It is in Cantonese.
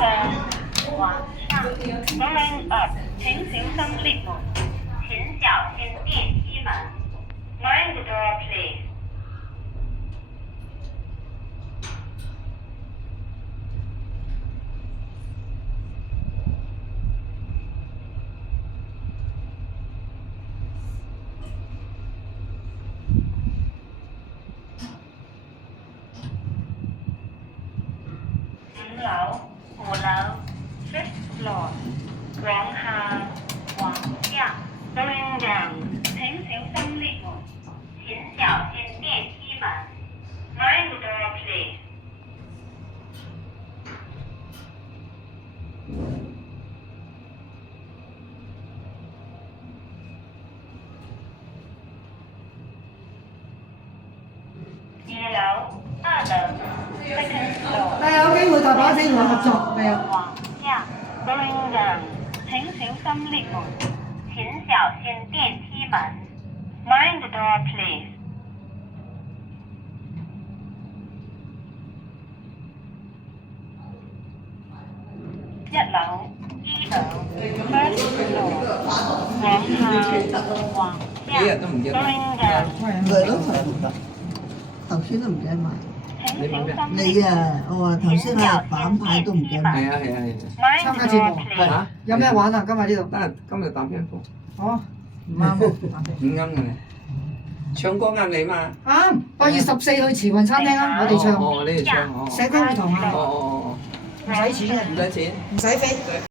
上往上 going up， 請小心 lift 門，請小心電梯門。Mind the door, please。5樓 fifth floor， 往下往下 going down， 請小心 lift 門，請小心電梯門。Mind the door, please。2樓second floor。但係有機會大把仔同我合作，係啊。往下 going down， 請小心 lift 門，請小心電梯門。Mind the door, please。1樓first floor， 往下往下 going down， 係咯，頭先都唔使買。請小心你 lift 啊，我話頭先係反牌都唔記得買。係啊係啊係啊。 Mind 參 the 加節 door, 目 please。嚇？有咩玩啊？今日呢度？得今日打邊爐，哦，唔啱喎，唔啱嘅你。唱歌啱你嘛？啱。8月14去慈雲餐廳啊，我哋唱哦，你哋唱哦。社區會堂啊，哦哦哦唔使錢嘅，唔使錢。唔使飛。